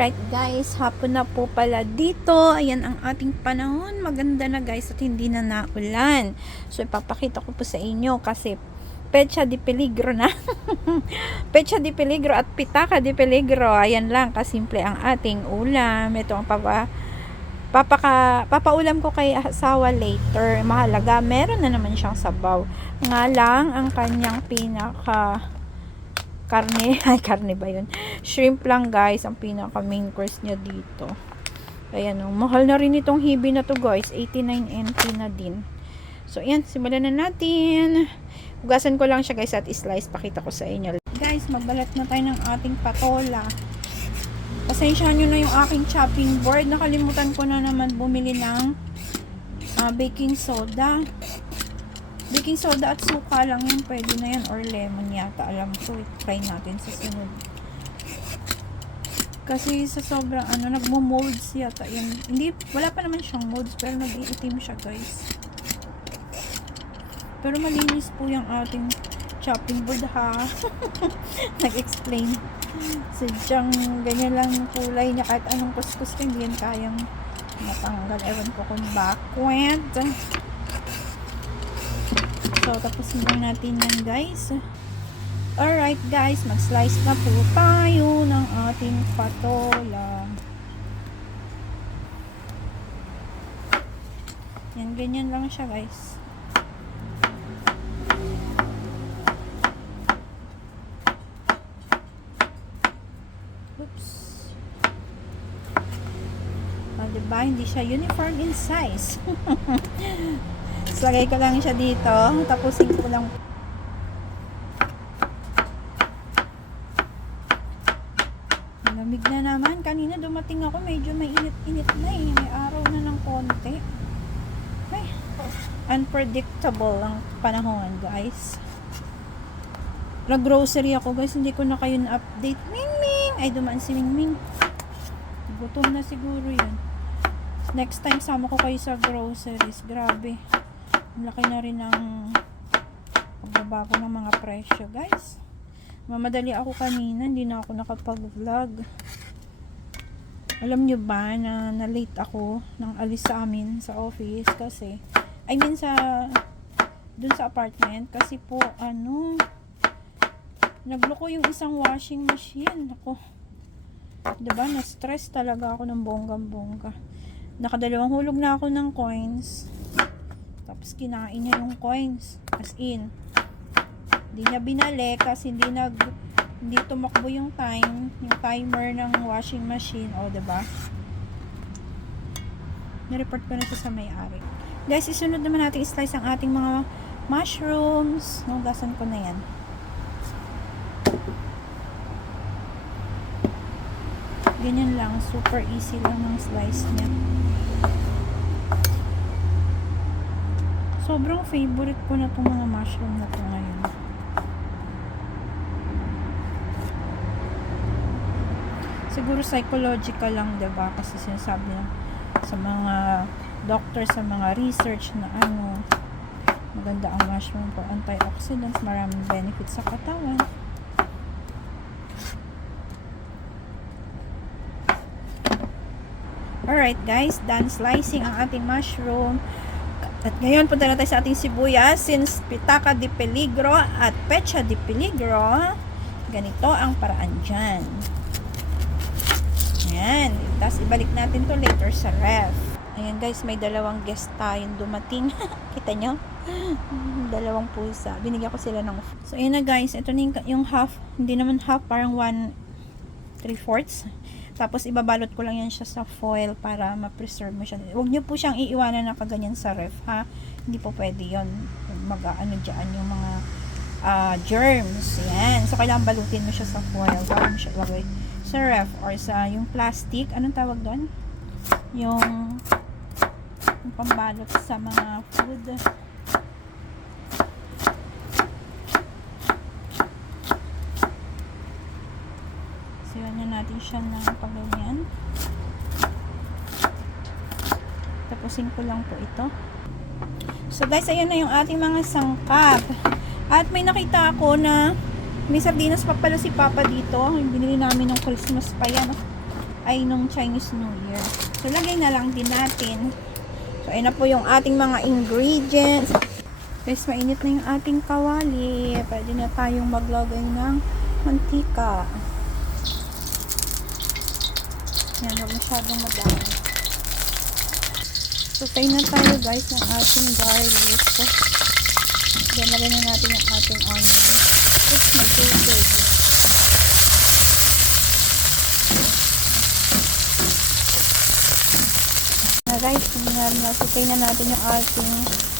Alright guys, hapon na po pala dito. Ayan ang ating panahon. Maganda na guys at hindi na naulan. So ipapakita ko po sa inyo kasi pecha di peligro na. Pecha di peligro at pitaka di peligro. Ayan lang kasimple ang ating ulam. Ito ang papaulam ko kay asawa later. Mahalaga, meron na naman siyang sabaw. Nga lang ang kanyang pinaka karne ba yun? Shrimp lang guys, ang pinaka main course niya dito. Ayan o, mahal na rin itong hibi na to guys, 89 NT na din. So ayan, simulan na natin. Hugasan ko lang siya guys at slice, pakita ko sa inyo. Guys, magbalat na tayo ng ating patola. Pasensyahan nyo na yung aking chopping board. Nakalimutan ko na naman bumili ng baking soda. Baking soda at suka lang yun. Pwede na yan. Or lemon yata. Alam ko. Try natin sa sunod. Kasi sa sobrang nagmo-molds yata yan. Hindi, wala pa naman siyang molds. Pero nag-iitim siya guys. Pero malinis po yung ating chopping board ha. Nag-explain. Sadyang ganyan lang yung kulay niya. Kahit anong kuskus ko, hindi yan kayang matanggal. Ewan ko kung bakit. So, tapusin lang natin yan guys. Alright guys, mag-slice na po tayo ng ating patola. Yan, ganyan lang siya guys. Oops. Diba, hindi siya uniform in size. Lagay ko lang siya dito. Tapusin ko lang. Lamig na naman. Kanina dumating ako. Medyo may init-init na eh. May araw na ng konti. Ay, unpredictable ang panahon guys. Nag-grocery ako guys. Hindi ko na kayo na-update. Ming! Ay, dumaan si Ming. Gutom na siguro yun. Next time sama ko kayo sa groceries. Grabe. Laki na rin ang pagbabago ng mga presyo guys. Mamadali ako kanina, hindi na ako nakapag-vlog. Alam nyo ba na na-late ako nang alis sa amin sa office kasi dun sa apartment kasi po nagloko yung isang washing machine. Ako, diba, na-stress talaga ako ng bonggang-bongga. Nakadalawang hulog na ako ng coins. Tapos kinain niya yung coins. As in, hindi niya binalik kasi hindi tumakbo yung timer ng washing machine. O, diba? Nireport ko na ito sa may-ari. Guys, isunod naman natin slice ang ating mga mushrooms. Nugasan ko na yan. Ganyan lang. Super easy lang ng slice niya. Sobrang favorite ko na itong mga mushroom na ito ngayon. Siguro psychological lang, diba? Kasi sinasabi na sa mga doctor, sa mga research na maganda ang mushroom for antioxidants, maraming benefits sa katawan. Alright guys, done slicing ang ating mushroom. At ngayon, punta na tayo sa ating sibuyas. Since pitaka di peligro at pecha di peligro, ganito ang paraan dyan. Ayan. Tapos, ibalik natin to later sa ref. Ayan guys, may dalawang guest tayong dumating. Kita nyo? Dalawang pusa. Binigyan ko sila ng... So, ayan na guys. Ito na yung half. Hindi naman half, parang 1/3. Tapos, ibabalot ko lang yan siya sa foil para ma-preserve mo siya. Huwag nyo po siyang iiwanan na kaganyan sa ref, ha? Hindi po pwede yun. Dyan yung mga germs. Yan. So, kailangan balutin mo siya sa foil. Bago mo siya ilagay sa ref or sa yung plastic. Anong tawag doon? Yung pambalot sa mga food. Siwan natin siya ng pagganyan. Tapusin ko lang po ito. So guys, ayan na yung ating mga sangkap. At may nakita ako na may sardinas pa pala si Papa dito. Yung binili namin ng Christmas pa yan. ay nung Chinese New Year. So, lagay na lang din natin. So, ayun na po yung ating mga ingredients. Guys, mainit na yung ating kawali. Pwede na tayong maglagay ng mantika. Yan, huwag masyadong madami. So, tayo na tayo guys ng ating garlic. Then, lagay na natin yung ating onion. It's mag-tubig. Na guys, nasukay na natin yung ating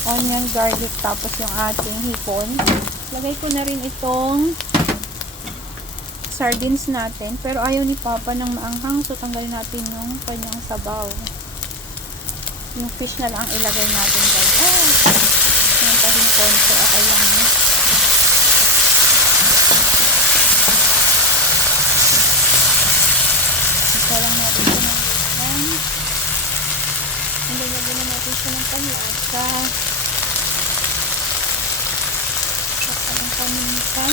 onion, garlic, tapos yung ating hipon. Lagay ko na rin itong sardines natin. Pero ayaw ni Papa ng maanghang, so tanggalin natin yung kanyang sabaw. Yung fish na lang ilagay natin guys. Yung tahin konti, okay lang. Isa lang natin siya ng lutong. Nilagyan na natin siya ng panlasa. Saka ng paminta.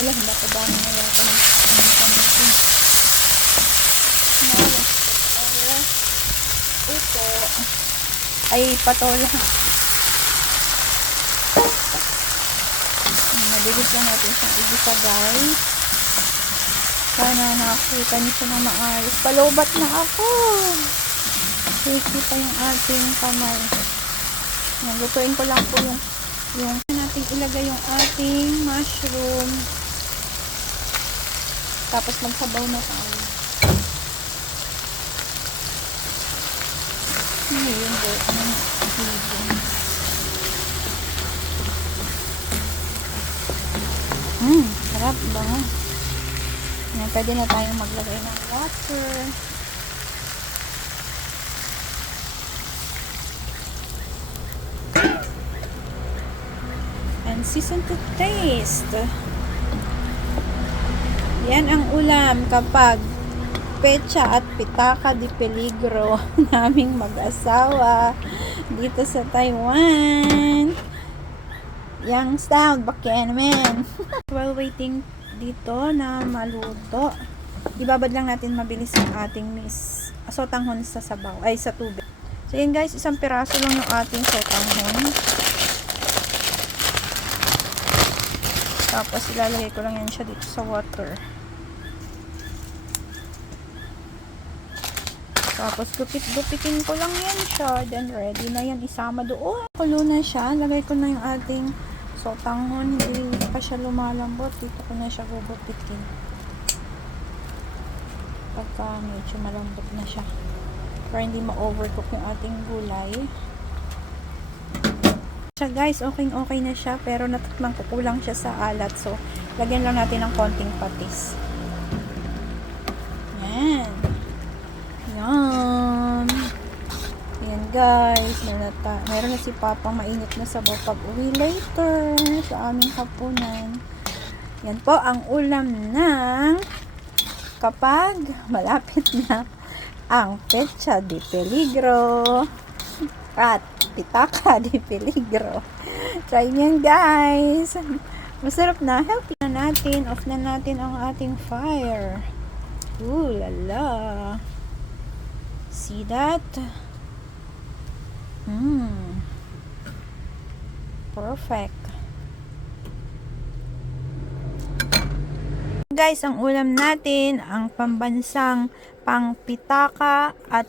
Wala, hindi ko ba na yata ng paminta. Ito ay patola. Mabilis lang natin siyang igisa guys. Sana nakakita niyo siya ng maayos. Palobat na ako. Shaky pa yung ating kamay. Lutuin ko lang po yung natin ilagay yung ating mushroom. Tapos magsabaw na tayo. Ngayon po, ang sarap, bango. Ngayon, pwede na tayong maglagay ng water. And season to taste. Yan ang ulam kapag pecha at pitaka de peligro naming mag-asawa dito sa Taiwan. Youngstown, Bakienmen. While waiting dito na maluto, ibabad lang natin mabilis yung ating sotanghon sa sabaw, ay sa tubig. So yun guys, isang piraso lang yung ating sotanghon. Tapos ilalagay ko lang yan siya dito sa water. Tapos gupitin ko lang yan siya. Then ready na yan. Isama doon. Kulo na siya. Lagay ko na yung ating sotanghon. Hindi pa siya lumalambot. Dito ko na siya gugupitin. Pagka medyo malambot na siya. Para hindi ma-overcook yung ating gulay. Siya guys, okay na siya. Pero natatmang kukulang siya sa alat. So, lagyan lang natin ng konting patis. Yan. Yum! Ayan guys, meron na si Papa mainit na sabaw pag uwi later sa aming hapunan. Yan po ang ulam ng kapag malapit na ang pecha de peligro at pitaka de peligro. Try nyo guys! Masarap na, healthy na natin. Off na natin ang ating fire. Ooh la la! See that? Perfect. Guys, ang ulam natin, ang pambansang pangpitaka at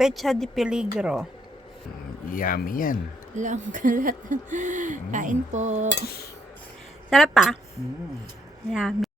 pecha de peligro. Yummy yan. Lang kalat. Kain po. Sarap pa? Yummy.